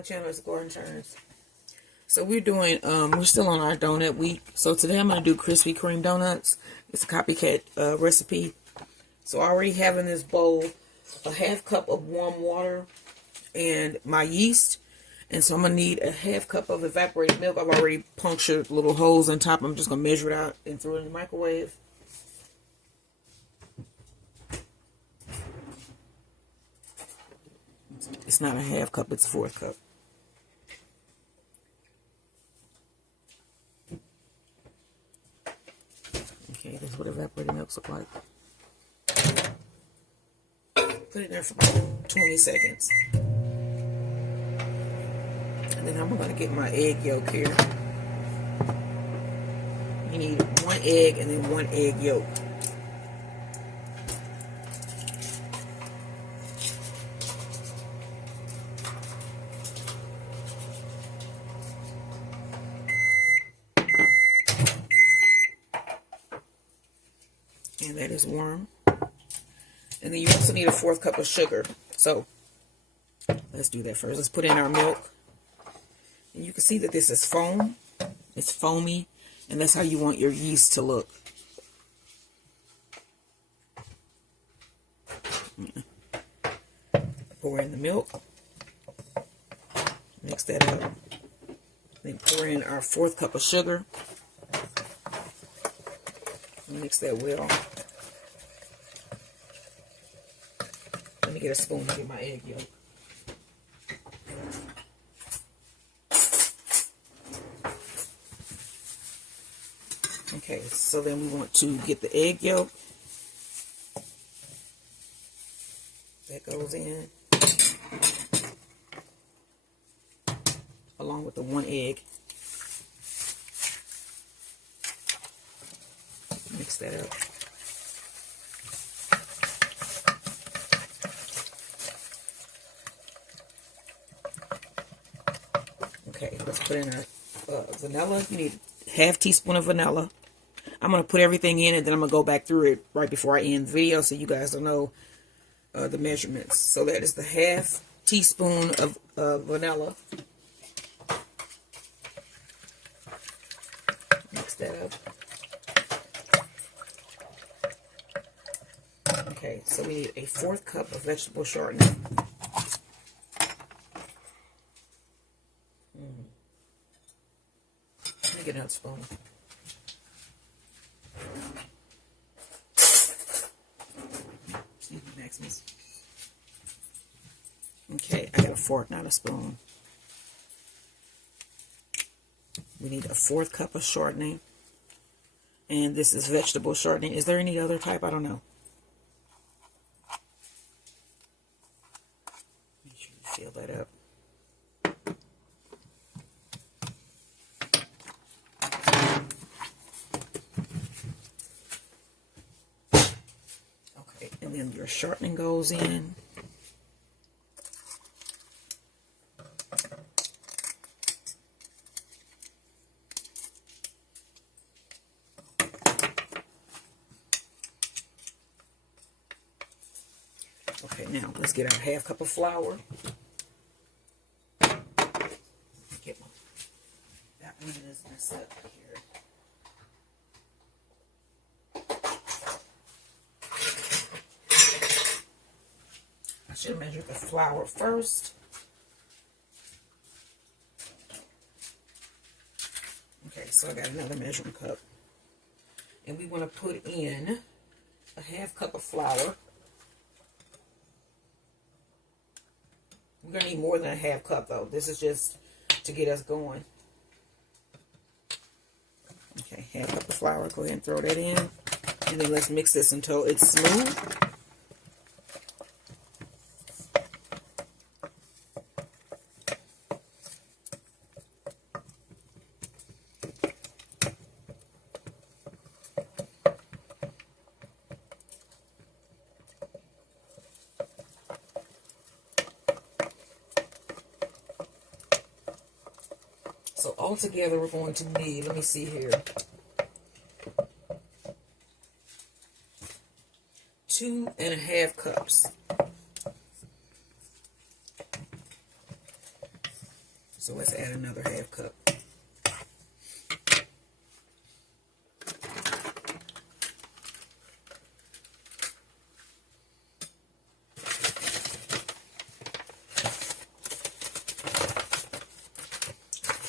my channel. It's Garden Turns. So we're doing, we're still on our donut week. So today I'm going to do Krispy Kreme donuts. It's a copycat recipe. So I already have in this bowl a half cup of warm water and my yeast. And so I'm going to need a half cup of evaporated milk. I've already punctured little holes on top. I'm just going to measure it out and throw it in the microwave. It's not a half cup, it's a fourth cup. Okay, that's what evaporated milks look like. Put it there for about 20 seconds. And then I'm going to get my egg yolk here. You need 1 egg and then 1 egg yolk. And that is warm. And then you also need a 1/4 cup of sugar. So let's do that first. Let's put in our milk. And you can see that this is foam. It's foamy. And that's how you want your yeast to look. Pour in the milk. Mix that up. Then pour in our 1/4 cup of sugar. Mix that well. Let me get a spoon to get my egg yolk. Okay, so then we want to get the egg yolk. That goes in. Along with the 1 egg. Mix that up. Okay, let's put in our vanilla. You need a 1/2 teaspoon of vanilla. I'm going to put everything in and then I'm going to go back through it right before I end the video so you guys will know the measurements. So that is the 1/2 teaspoon of vanilla. Mix that up. Okay, so we need a 1/4 cup of vegetable shortening. Let me get another spoon. Excuse me, Maximus. Okay, I got a fork, not a spoon. We need a 1/4 cup of shortening. And this is vegetable shortening. Is there any other type? I don't know. Make sure you fill that up. Okay, and then your shortening goes in. Okay, now let's get our 1/2 cup of flour. Get my, that one is messed up here. I should measure the flour first. Okay, so I got another measuring cup. And we want to put in a 1/2 cup of flour. We're going to need more than a 1/2 cup though. This is just to get us going. Okay, 1/2 cup of flour. Go ahead and throw that in. And then let's mix this until it's smooth. So altogether we're going to need, let me see here, 2.5 cups. So let's add another half cup.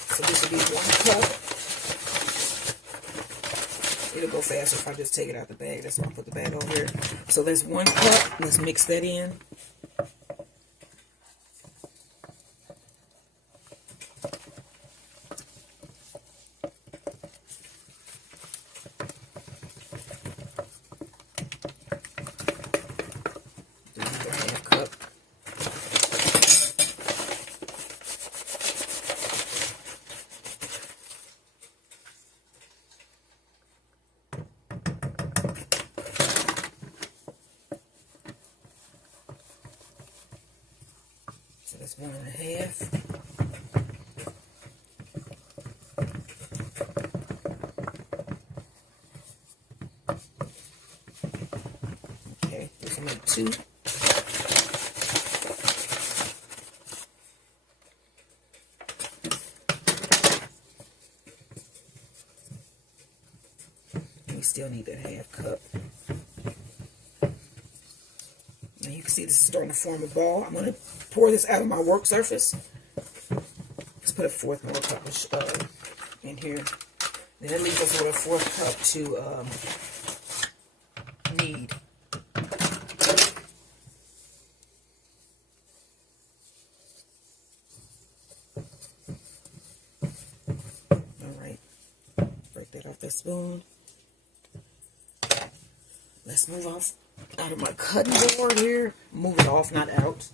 So this will be 1 cup. It'll go faster if I just take it out the bag. That's why I put the bag over here. So that's 1 cup. Let's mix that in. So that's 1.5. Okay, this will make 2. And we still need that half cup. Now you can see this is starting to form a ball. I'm going to pour this out of my work surface. Let's put a 4th more cup in here. Then that leaves us with a 4th cup to knead. Alright. Break that off that spoon. Let's move off out of my cutting board here. Move it off, not out.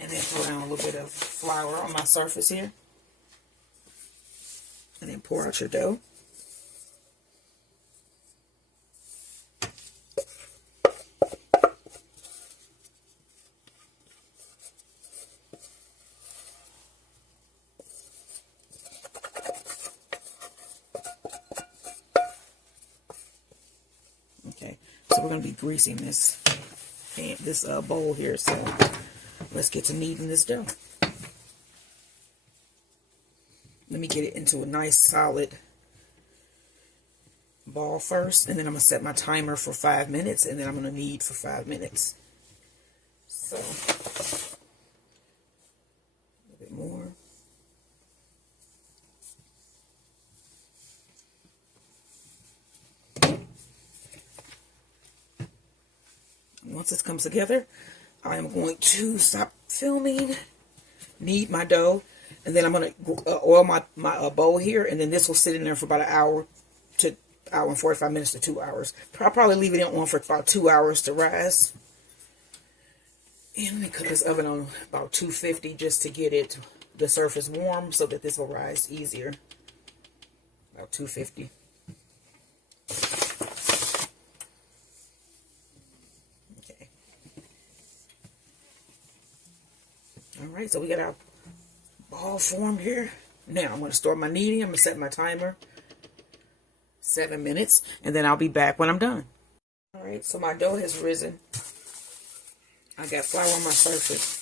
And then throw down a little bit of flour on my surface here. And then pour out your dough. Okay, so we're going to be greasing this bowl here, so let's get to kneading this dough. Let me get it into a nice solid ball first, and then I'm going to set my timer for 5 minutes, and then I'm going to knead for 5 minutes. So, a little bit more. Once this comes together, I am going to stop filming, knead my dough, and then I'm going to oil my bowl here, and then this will sit in there for about an hour to hour and 45 minutes to 2 hours. I'll probably leave it on for about 2 hours to rise. And let me cook this oven on about 250 just to get the surface warm so that this will rise easier. About 250. Okay. Alright, so we got our ball formed here. Now I'm going to start my kneading. I'm going to set my timer 7 minutes, and then I'll be back when I'm done. Alright, so my dough has risen. I got flour on my surface.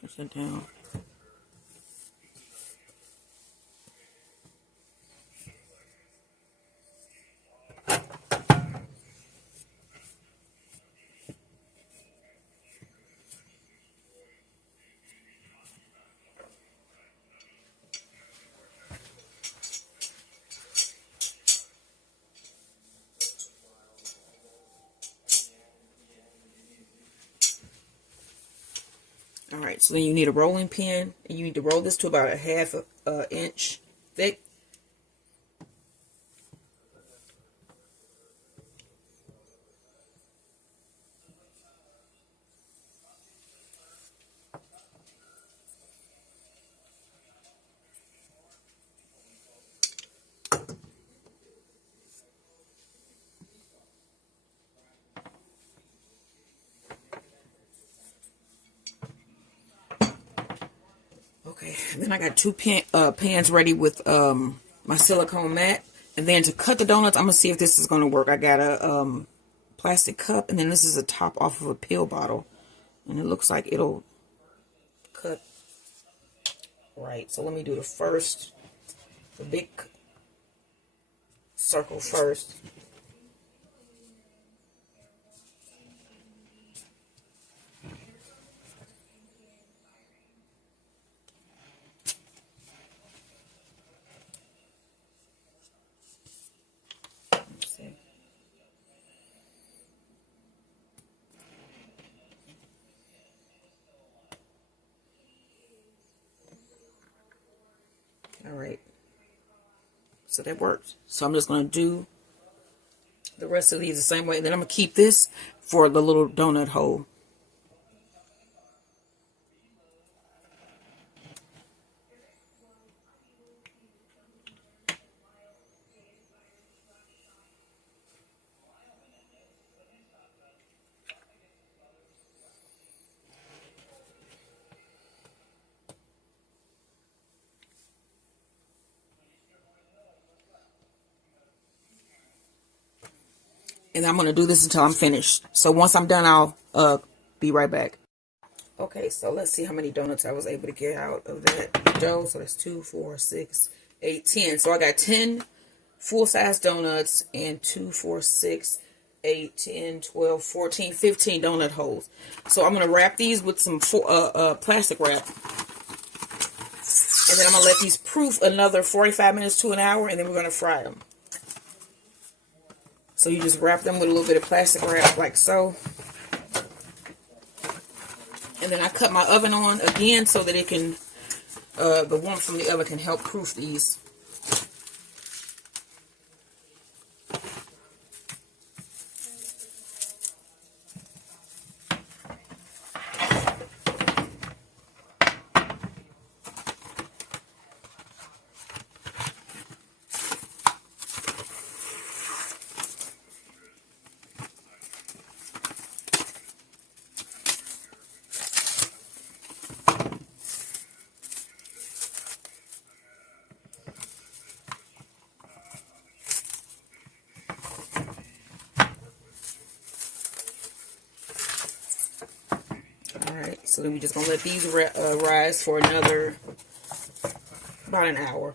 Push it down. Alright, so then you need a rolling pin, and you need to roll this to about a half inch thick. Okay, then I got two pans ready with my silicone mat. And then to cut the donuts, I'm going to see if this is going to work. I got a plastic cup, and then this is a top off of a pill bottle. And it looks like it'll cut right. So let me do the big circle first. All right, so that works. So I'm just going to do the rest of these the same way, and then I'm going to keep this for the little donut hole. And I'm going to do this until I'm finished. So once I'm done, I'll be right back. Okay, so let's see how many donuts I was able to get out of that dough. So that's 2, 4, 6, 8, 10. So I got 10 full-size donuts and 2, 4, 6, 8, 10, 12, 14, 15 donut holes. So I'm going to wrap these with some plastic wrap. And then I'm going to let these proof another 45 minutes to an hour, and then we're going to fry them. So you just wrap them with a little bit of plastic wrap like so. And then I cut my oven on again so that it can, the warmth from the oven can help proof these. Alright, so then we're just going to let these rise for about an hour.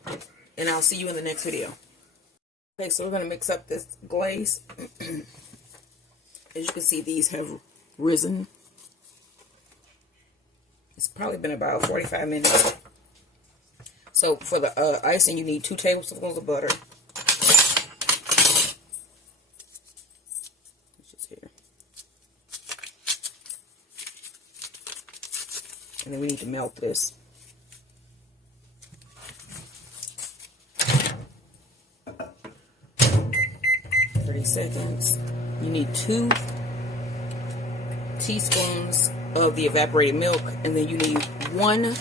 And I'll see you in the next video. Okay, so we're going to mix up this glaze. As you can see, these have risen. It's probably been about 45 minutes. So for the icing, you need 2 tablespoons of butter. It's just here. And then we need to melt this. Seconds. You need 2 teaspoons of the evaporated milk, and then you need 1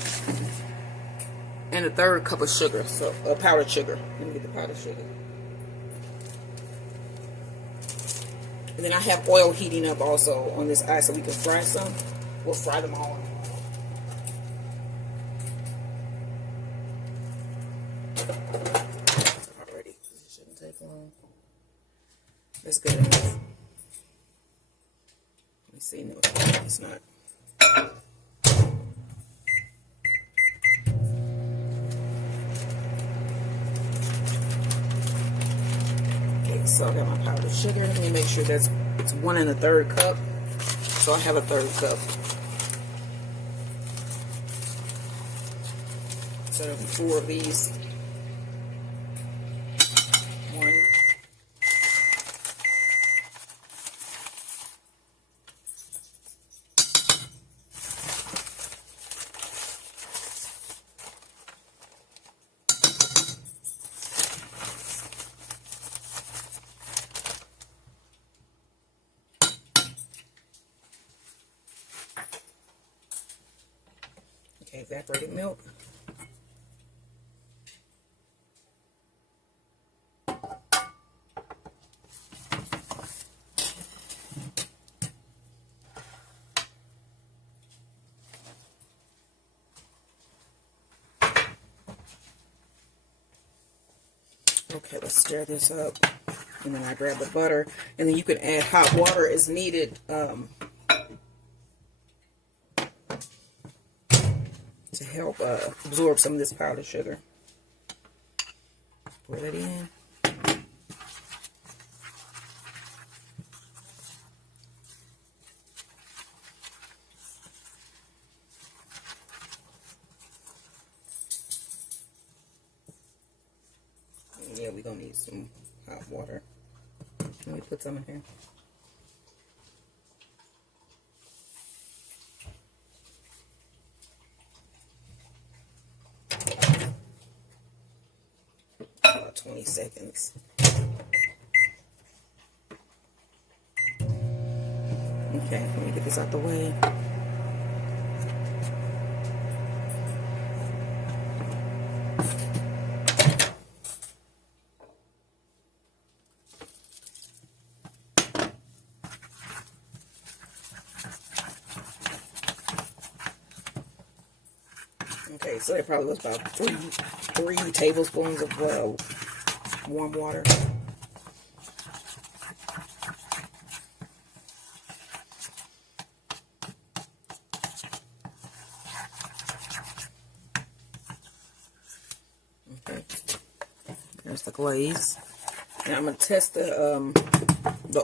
1/3 cup of sugar, so powdered sugar. Let me get the powdered sugar. And then I have oil heating up also on this ice so we can fry some. We'll fry them all. Alrighty, this shouldn't take long. That's good enough. Let me see. No, it's not. Okay, so I got my powdered sugar. Let me make sure it's 1 1/3 cup. So I have a 1/3 cup. So there'll be 4 of these. 1. Okay, evaporated milk. Okay, let's stir this up. And then I grab the butter. And then you can add hot water as needed to help absorb some of this powdered sugar. Pour that in. Yeah, we're going to need some hot water. Let me put some in here. About 20 seconds. Okay, let me get this out the way. Okay, so that probably was about three tablespoons of warm water. Okay, there's the glaze. Now I'm gonna test the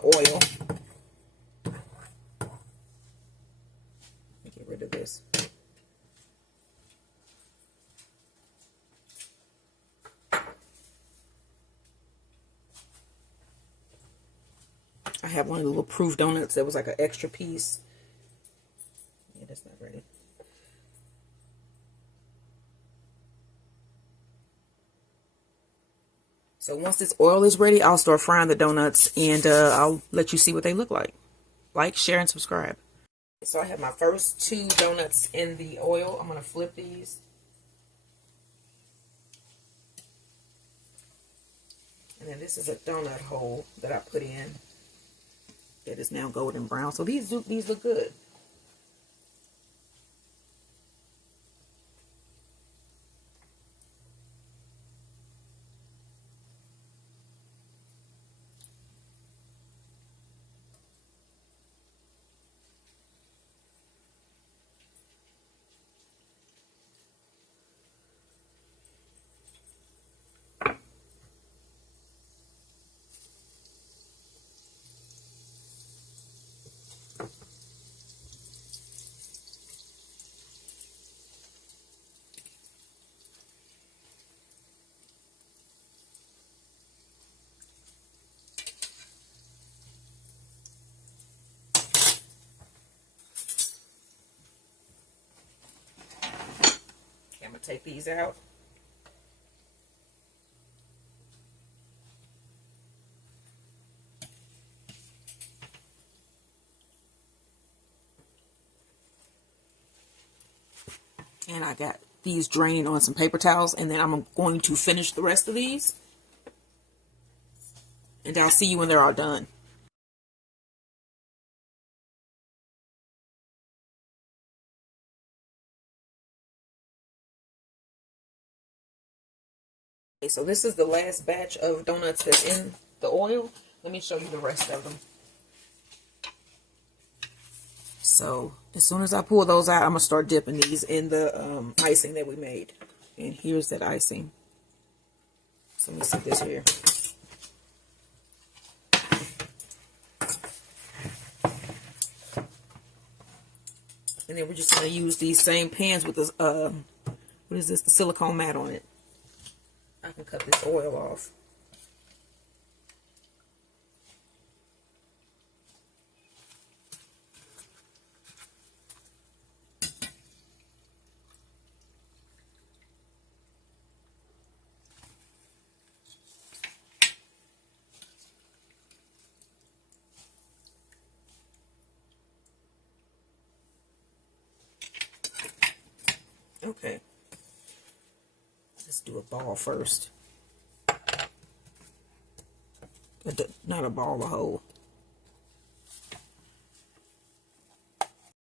oil. Let me get rid of this. I have one of the little proof donuts that was like an extra piece. Yeah, that's not ready. So once this oil is ready, I'll start frying the donuts, and I'll let you see what they look like. Like, share, and subscribe. So I have my first 2 donuts in the oil. I'm going to flip these. And then this is a donut hole that I put in. It is now golden brown. So these look good. I'm going to take these out. And I got these draining on some paper towels, and then I'm going to finish the rest of these. And I'll see you when they're all done. Okay, so this is the last batch of donuts that's in the oil. Let me show you the rest of them. So as soon as I pull those out, I'm going to start dipping these in the icing that we made. And here's that icing. So let me see this here. And then we're just going to use these same pans with this, what is this, the silicone mat on it. I can cut this oil off. Okay. Let's do a ball first. Not a ball, a hole.